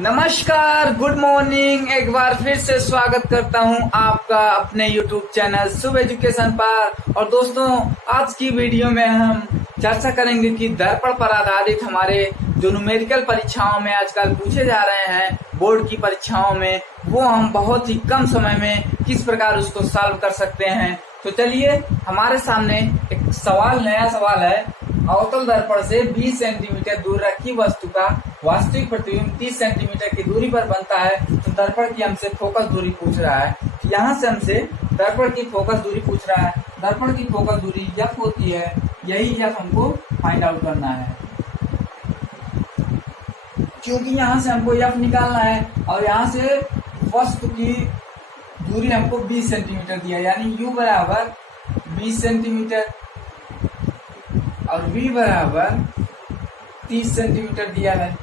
नमस्कार, good morning. एक बार फिर से स्वागत करता हूं आपका अपने YouTube चैनल शुभ एजुकेशन पर। और दोस्तों, आज की वीडियो में हम चर्चा करेंगे कि दर्पण पर आधारित हमारे जो न्यूमेरिकल परीक्षाओं में आजकल पूछे जा रहे हैं, बोर्ड की परीक्षाओं में, वो हम बहुत ही कम समय में किस प्रकार उसको सॉल्व कर सकते हैं। तो चलिए, हमारे सामने एक नया सवाल है। अवतल दर्पण से 20 सेंटीमीटर दूर रखी वस्तु का वास्तविक प्रतिबिंब 30 सेंटीमीटर की दूरी पर बनता है। तो दर्पण की हमसे फोकस दूरी पूछ रहा है। तो यहाँ से हमसे दर्पण की फोकस दूरी पूछ रहा है। दर्पण की फोकस दूरी f होती है, यही f हमको फाइंड आउट करना है, क्योंकि यहाँ से हमको f निकालना है और यहाँ से वस्तु की दूरी हमको 20 सेंटीमीटर दिया, यानी u बराबर 20 सेंटीमीटर और v बराबर 30 सेंटीमीटर दिया है।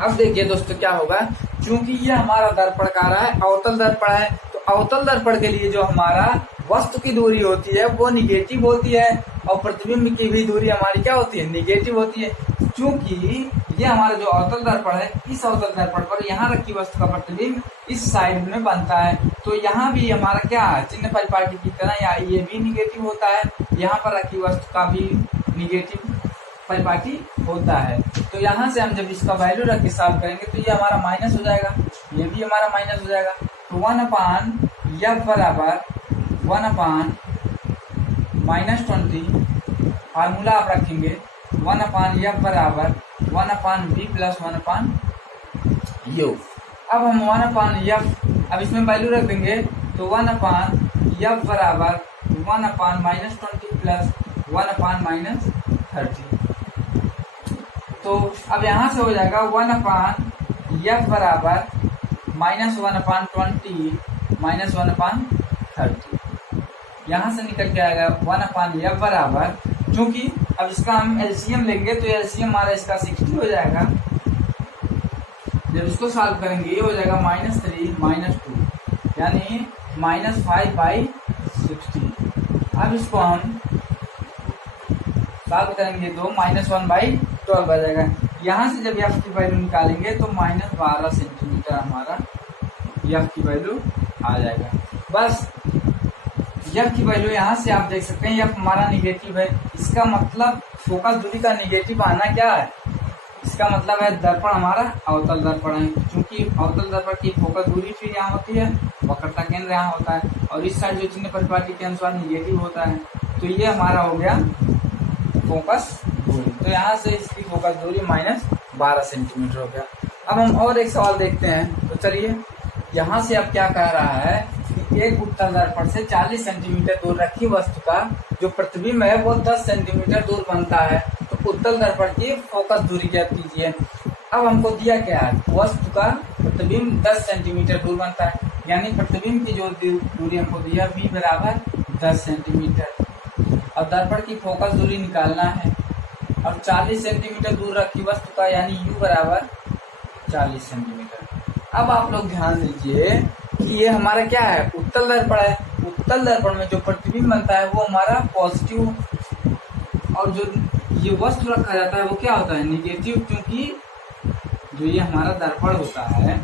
अब देखिए दोस्तों क्या होगा, क्योंकि ये हमारा दर्पण का रहा है, अवतल दर्पण है, तो अवतल दर्पण के लिए जो हमारा वस्तु की दूरी होती है वो निगेटिव होती है और प्रतिबिंब की भी दूरी हमारी क्या होती है, निगेटिव होती है। क्योंकि ये हमारा जो अवतल दर्पण है, इस अवतल दर्पण पर यहाँ रखी वस्तु का प्रतिबिंब इस साइड में बनता है, तो यहाँ भी हमारा क्या है, चिन्ह परिपाटी की तरह या ये भी निगेटिव होता है, यहाँ पर रखी वस्तु का भी निगेटिव परिपाटी होता है। तो यहाँ से हम जब इसका वैल्यू रख के सॉल्व करेंगे तो ये हमारा माइनस हो जाएगा, ये भी हमारा माइनस हो जाएगा। तो 1/f बराबर 1/-20 फार्मूला आप रखेंगे। 1/f बराबर 1/v + 1/u। अब हम 1/f अब इसमें वैल्यू रख देंगे, तो 1/f बराबर 1/-20 + 1/-30। तो अब यहाँ से हो जाएगा 1/f बराबर -1/20 - 1/30। यहाँ से निकल के आएगा 1/f बराबर, क्योंकि अब इसका हम एलसीएम लेंगे तो एलसीएम हमारा इसका 60 हो जाएगा। जब इसको सॉल्व करेंगे ये हो जाएगा -3 - 2, यानी -5/60। अब इसको हम सॉल्व करेंगे तो -1/12 आ जाएगा। यहाँ से जब f की वैल्यू निकालेंगे तो -12 सेंटीमीटर हमारा f की वैल्यू आ जाएगा। बस f की वैल्यू यहाँ से आप देख सकते हैं, f हमारा निगेटिव है। इसका मतलब फोकस दूरी का निगेटिव आना क्या है, इसका मतलब है दर्पण हमारा अवतल दर्पण है, क्योंकि अवतल दर्पण की फोकस दूरी फिर यहाँ होती है, वक्रता केंद्र यहाँ होता है और इस साइड जो चिन्ह परिपाटी के अनुसार निगेटिव होता है। तो ये हमारा हो गया फोकस दूरी। तो यहाँ से इसकी फोकस दूरी -12 सेंटीमीटर हो गया। अब हम और एक सवाल देखते हैं। तो चलिए, यहाँ से अब क्या कह रहा है कि एक उत्तल दर्पण से 40 सेंटीमीटर दूर रखी वस्तु का जो प्रतिबिंब है वो 10 सेंटीमीटर दूर बनता है। तो उत्तल दर्पण की फोकस दूरी ज्ञात कीजिए। अब हमको दिया क्या है, वस्तु का प्रतिबिंब 10 सेंटीमीटर दूर बनता है, यानी प्रतिबिंब की जो दूरी हमको दिया v बराबर 10 सेंटीमीटर और दर्पण की फोकस दूरी निकालना है और 40 सेंटीमीटर दूर रखी वस्तु का, यानी u बराबर 40 सेंटीमीटर। अब आप लोग ध्यान दीजिए कि ये हमारा क्या है, उत्तल दर्पण है। उत्तल दर्पण में जो प्रतिबिंब बनता है वो हमारा पॉजिटिव और जो ये वस्तु रखा जाता है वो क्या होता है, निगेटिव। क्योंकि जो ये हमारा दर्पण होता है,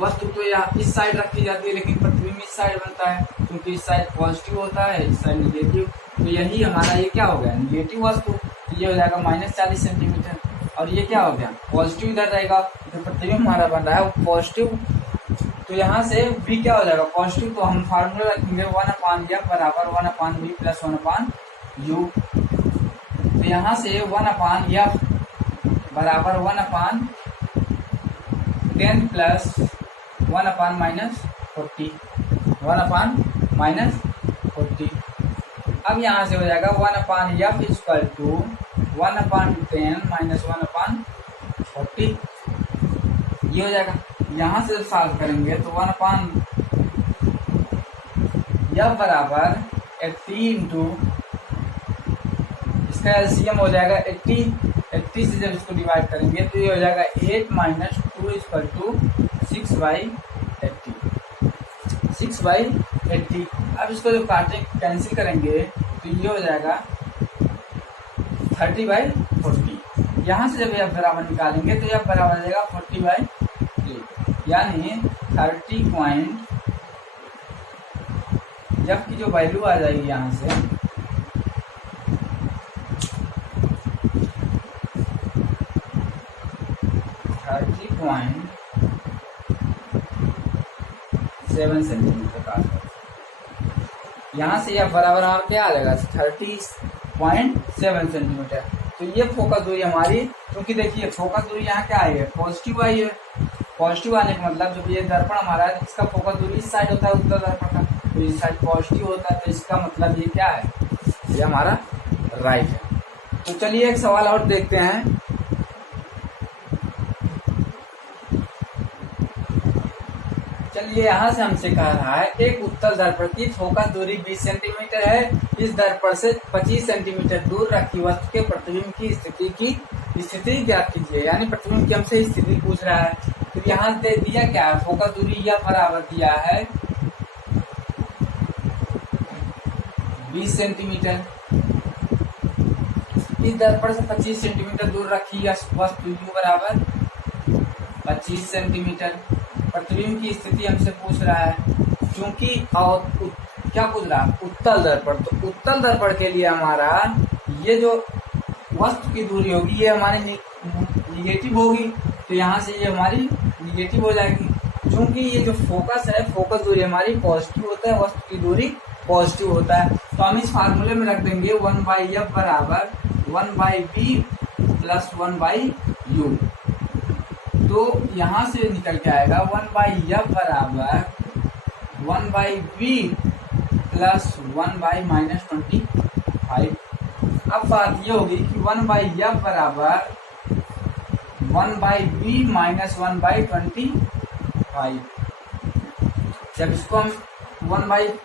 वस्तु तो यहाँ इस साइड रखी जाती है लेकिन प्रतिबिंब इस साइड बनता है, क्योंकि इस साइड पॉजिटिव होता है, इस साइड निगेटिव। तो यही हमारा ये क्या हो गया, निगेटिव वस्तु। तो ये हो जाएगा -40 सेंटीमीटर और ये क्या हो गया, पॉजिटिव इधर रहेगा, जो प्रतिबिंब हमारा बन रहा है वो पॉजिटिव। तो यहाँ से v क्या हो जाएगा, पॉजिटिव। तो हम फार्मूला रखेंगे 1/f बराबर 1/v + 1/u। तो यहाँ से 1/f बराबर 1/10 + 1/-40 1/-40। अब यहाँ से हो जाएगा 1/f = 1/10 - 1/40। ये हो जाएगा। यहाँ से सॉल्व करेंगे तो 1/f बराबर 80 इसका एलसीएम हो जाएगा 80 से जब इसको डिवाइड करेंगे तो ये हो जाएगा 8 - 2 = 6/80 6/80। अब इसको जो काटे कैंसिल करेंगे तो ये हो जाएगा 30/40। यहाँ से जब एफ बराबर निकालेंगे तो एफ बराबर आ जाएगा 40/8, यानी 30 पॉइंट एफ की जो वैल्यू आ जाएगी यहाँ से 30.7 सेंटीमीटर का आसपास। यहाँ से यह बराबर हमारा क्या आ जाएगा 30.7 सेंटीमीटर। तो ये फोकस दूरी हमारी, क्योंकि देखिए फोकस दूरी यहाँ क्या आई है, पॉजिटिव आई है। पॉजिटिव आने का मतलब जब ये दर्पण हमारा है इसका फोकस दूरी इस साइड होता है उत्तर दर्पण का, तो इस साइड पॉजिटिव होता है, तो इसका मतलब ये क्या है, ये हमारा राइट है। तो चलिए एक सवाल और देखते हैं। चलिए यहाँ से हमसे कह रहा है एक उत्तल दर्पण की फोकस दूरी 20 सेंटीमीटर है, इस दर्पण से 25 सेंटीमीटर दूर रखी वस्तु के प्रतिबिंब की स्थिति ज्ञात कीजिए। यानी प्रतिबिंब की हमसे स्थिति पूछ रहा है। तो यहाँ दे दिया क्या है, फोकस दूरी यह बराबर दिया है 20 सेंटीमीटर, इस दर्पण से 25 सेंटीमीटर दूर रखी वस्तु यू बराबर 25 सेंटीमीटर। प्रतिबिंब की स्थिति हमसे पूछ रहा है, क्योंकि क्या पूछ रहा है, उत्तल दर्पण। तो उत्तल दर्पण के लिए हमारा ये जो वस्तु की दूरी होगी ये हमारी निगेटिव होगी, तो यहाँ से ये हमारी निगेटिव हो जाएगी। क्योंकि ये जो फोकस है, फोकस दूरी हमारी पॉजिटिव होता है, वस्तु की दूरी पॉजिटिव होता है। तो हम इस फार्मूले में रख देंगे 1/f बराबर 1/b प्लस 1/u। तो यहाँ से निकल के आएगा 1/f बराबर 1/b प्लस 1/-25। अब बात ये होगी कि 1/f बराबर 1/b माइनस 1/25। जब इसको हम 1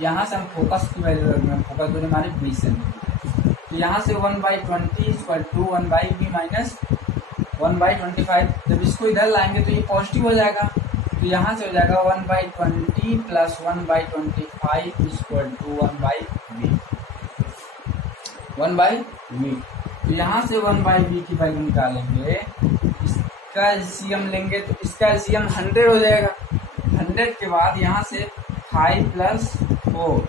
यहाँ से हम फोकस की वैल्यू रखेंगे, फोकस दूरी हमारी 20 सेंटीमीटर, तो यहाँ से 1/20 इक्वल टू 1/b माइनस 1/25। जब इसको इधर लाएंगे तो ये पॉजिटिव हो जाएगा, तो यहाँ से हो जाएगा 1/20 प्लस 1/25 इक्वल टू 1/v। तो यहाँ से 1/v की वैल्यू निकालेंगे, इसका एलसीएम लेंगे तो इसका एलसीएम 100 हो जाएगा। 100 के बाद यहाँ से 5 प्लस 4,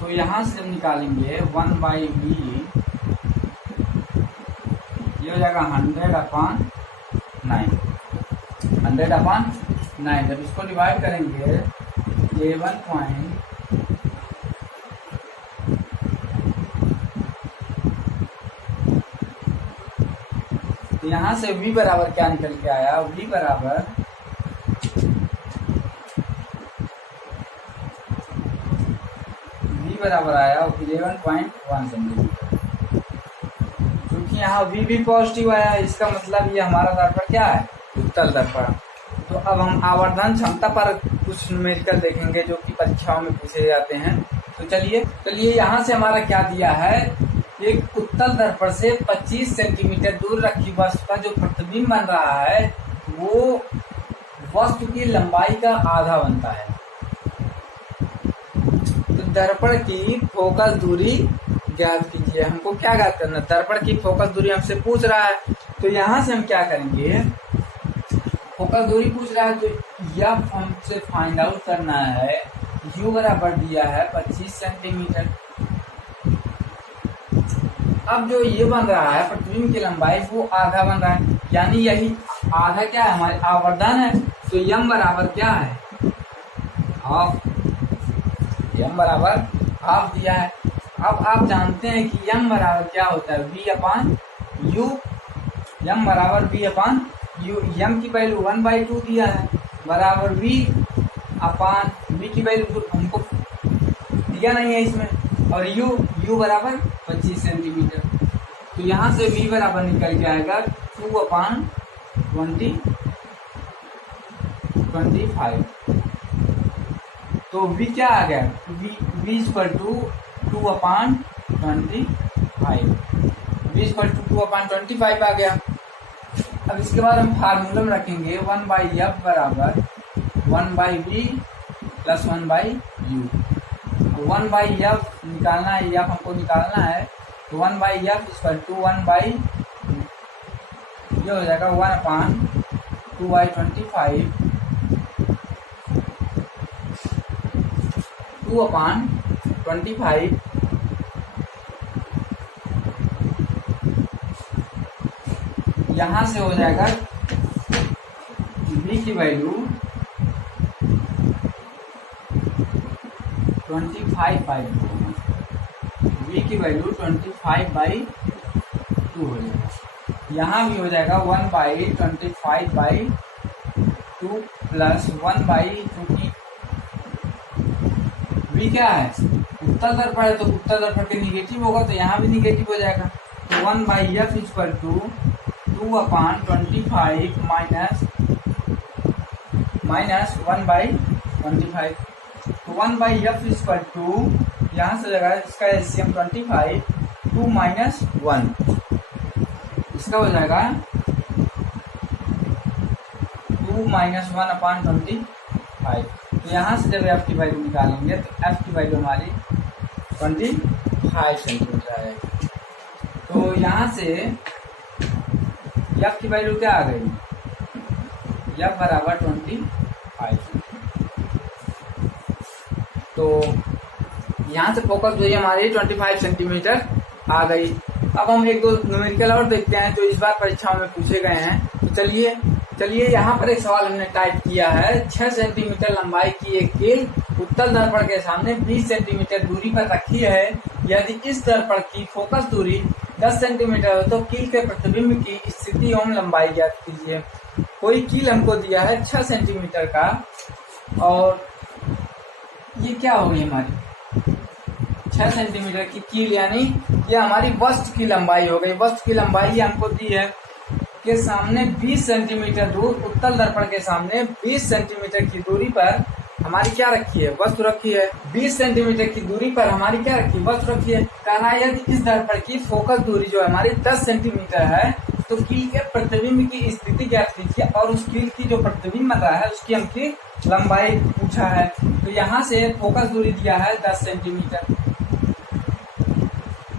तो यहाँ से जब निकालेंगे 1/v ये हो जाएगा 100/9। 100/9 जब इसको डिवाइड करेंगे 11 पॉइंट तो यहाँ से v बराबर क्या निकल के आया, v बराबर आया 11.1 सेंटीमीटर। क्योंकि यहाँ v भी पॉजिटिव आया, इसका मतलब ये हमारा दर्पण क्या है, उत्तल दर्पण। तो अब हम आवर्धन क्षमता पर कुछ न्यूमेरिकल देखेंगे जो कि परीक्षाओं में पूछे जाते हैं। तो चलिए यहाँ से हमारा क्या दिया है, एक उत्तल दर्पण से 25 सेंटीमीटर दूर रखी वस्तु का जो प्रतिबिंब बन रहा है वो वस्तु की लंबाई का आधा बनता है। तो दर्पण की फोकस दूरी ज्ञात कीजिए। हमको क्या ज्ञात करना, दर्पण की फोकस दूरी हमसे पूछ रहा है। तो यहाँ से हम क्या करेंगे, फोकस दूरी पूछ रहा है तो यह हमसे फाइंड आउट करना है। u बराबर दिया है 25 सेंटीमीटर। अब जो ये बन रहा है प्रतिबिंब की लंबाई वो आधा बन रहा है, यानी यही आधा क्या है, हमारे आवर्धन है। तो m बराबर क्या है, हाफ। m बराबर हाफ दिया है। अब आप जानते हैं कि m बराबर क्या होता है, v/u। m बराबर v/u। m की वैल्यू 1/2 दिया है बराबर v की वैल्यू हमको दिया नहीं है इसमें, और u बराबर 25 सेंटीमीटर। तो यहाँ से v बराबर निकल के आएगा 2/25। तो v क्या आ गया, v equal to 2/25। v equal to 2/25 आ गया। अब इसके बाद हम फार्मूला में रखेंगे 1/f बराबर 1/v प्लस 1/u। 1/f निकालना है, f हमको निकालना है, तो 1/f इक्वल टू 1 बाई, ये हो जाएगा 1/2/25, 2/25 यहाँ से हो जाएगा v की वैल्यू 25/2, v की वैल्यू 25/2 हो जाएगा। यहाँ भी हो जाएगा 1/25/2 प्लस 1 क्योंकि v क्या है, उत्तल दर्पण है, तो उत्तल दर्पण के निगेटिव होगा तो यहाँ भी निगेटिव हो जाएगा। तो 1/f इक्वल टू 2/25 माइनस 1/25। तो 1/f इक्वल टू यहाँ से लगा इसका एलसीएम 25, 2 माइनस 1, इसका हो जाएगा 2 माइनस 1/25। तो यहाँ से जब f की वैल्यू निकालेंगे तो f की वैल्यू हमारी 25 सेंटीमीटर आएगी। तो यहाँ से f की वैल्यू क्या आ गई, f बराबर 25। तो यहाँ से फोकस दूरी हमारी 25 सेंटीमीटर आ गई। अब हम एक दो न्यूमेरिकल और देखते हैं जो इस बार परीक्षाओं में पूछे गए हैं। तो चलिए यहाँ पर एक सवाल हमने टाइप किया है, 6 सेंटीमीटर लंबाई की एक कील उत्तल दर्पण के सामने 20 सेंटीमीटर दूरी पर रखी है। यदि इस दर्पण की फोकस दूरी 10 सेंटीमीटर हो तो कील के प्रतिबिंब की स्थिति एवं लंबाई ज्ञात कीजिए। कोई कील हमको दिया है 6 सेंटीमीटर का, और ये क्या होगी हमारी 6 सेंटीमीटर की कील, यानी ये हमारी वस्तु की लंबाई हो गई। वस्तु की लंबाई हमको दी है के सामने 20 सेंटीमीटर दूर, उत्तल दर्पण के सामने 20 सेंटीमीटर की दूरी पर हमारी क्या रखी है, वस्तु रखी है। 20 सेंटीमीटर की दूरी पर हमारी क्या रखी है, वस्तु रखी है। कहना है यदि इस दर्पण की फोकस दूरी जो हमारी 10 सेंटीमीटर है तो कील के प्रतिबिंब की स्थिति ज्ञात कीजिए, और उस कील की जो प्रतिबिंब बन रहा है उसकी हमकी लंबाई पूछा है। तो यहाँ से फोकस दूरी दिया है 10 सेंटीमीटर,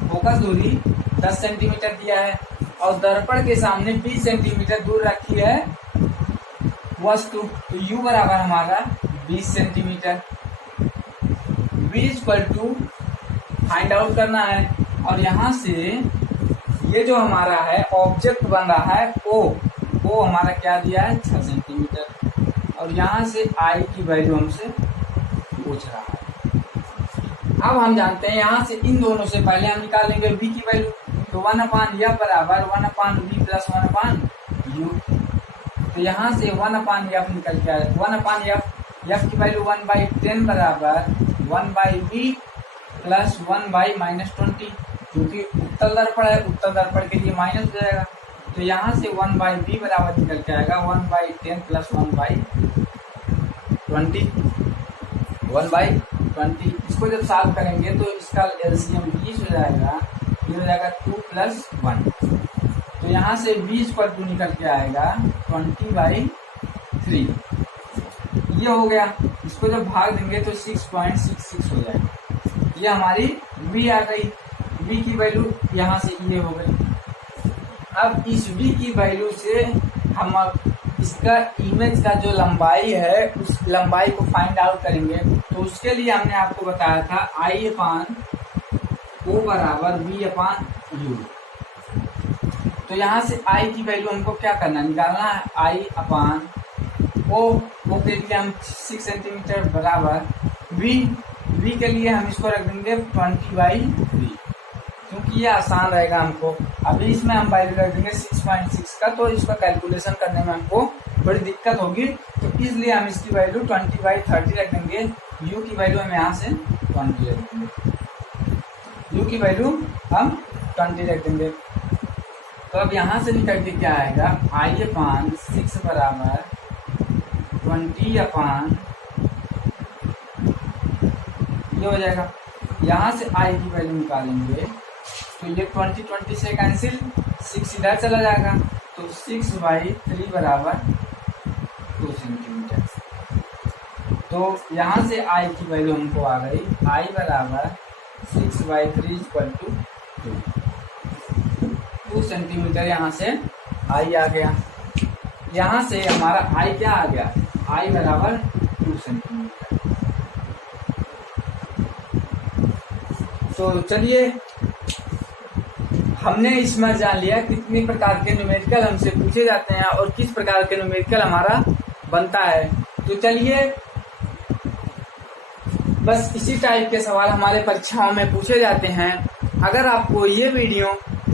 फोकस दूरी 10 सेंटीमीटर दिया है, और दर्पण के सामने 20 सेंटीमीटर दूर रखी है वस्तु। तो u बराबर हमारा 20 centimetre. v equal to find out करना है, और यहाँ से ये जो हमारा है ऑब्जेक्ट बन रहा है o हमारा क्या दिया है 6 सेंटीमीटर, और यहाँ से i की वैल्यू हमसे पूछ रहा है। अब हम जानते हैं यहाँ से इन दोनों से पहले हम निकालेंगे v की वैल्यू। तो 1/f बराबर 1/v प्लस 1/u। तो यहाँ से 1/f निकल के आए, 1/f f की वैल्यू 1/10 बराबर 1/v प्लस 1/-20, क्योंकि उत्तल दर्पण है, उत्तल दर्पण के लिए माइनस हो जाएगा। तो यहाँ से 1/v बराबर निकल के आएगा 1/10 प्लस 1/20, 1/20। इसको जब सॉल्व करेंगे तो इसका एलसीएम 20 हो जाएगा, ये हो जाएगा 2 प्लस 1। तो यहाँ से 20 पर 2 निकल के आएगा 20/3, ये हो गया। इसको जब भाग देंगे तो 6.66 हो जाएगा। ये हमारी v आ गई, v की वैल्यू यहाँ से ये हो गई। अब इस v की वैल्यू से हम इसका इमेज का जो लंबाई है उस लंबाई को फाइंड आउट करेंगे। तो उसके लिए हमने आपको बताया था I/O बराबर V/U। तो यहाँ से I की वैल्यू हमको क्या करना है, निकालना है I/O के लिए हम 6 सेंटीमीटर बराबर V के लिए हम इसको रख देंगे 20/3, क्योंकि ये आसान रहेगा हमको। अभी इसमें हम वैल्यू रख देंगे 6.6 का, तो इसका कैलकुलेशन करने में हमको बड़ी दिक्कत होगी। तो इसलिए हम इसकी वैल्यू 20/30 रख देंगे। U की वैल्यू हम यहाँ से 20 रख देंगे, U की वैल्यू हम 20 रख देंगे। तो अब यहाँ से निकल के क्या आएगा, I/6 बराबर 20/, ये हो जाएगा। यहाँ से I की वैल्यू निकालेंगे तो ये 20 से कैंसिल, 6 इधर चला जाएगा, तो 6/3 बराबर 2 सेंटीमीटर। तो यहाँ से I की वैल्यू हमको आ गई, I बराबर 6/3 = 2। 2 सेंटीमीटर यहाँ से आई आ गया। यहाँ से हमारा आई क्या आ गया, आई बराबर 2 सेंटीमीटर। तो चलिए हमने इसमें जान लिया कितने प्रकार के न्यूमेरिकल हमसे पूछे जाते हैं और किस प्रकार के न्यूमेरिकल हमारा बनता है। तो चलिए बस इसी टाइप के सवाल हमारे परीक्षाओं में पूछे जाते हैं। अगर आपको ये वीडियो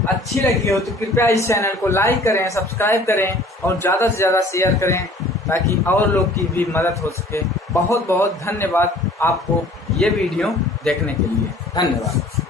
अच्छी लगी हो तो कृपया इस चैनल को लाइक करें, सब्सक्राइब करें और ज़्यादा से ज़्यादा शेयर करें ताकि और लोग की भी मदद हो सके। बहुत बहुत धन्यवाद आपको ये वीडियो देखने के लिए। धन्यवाद।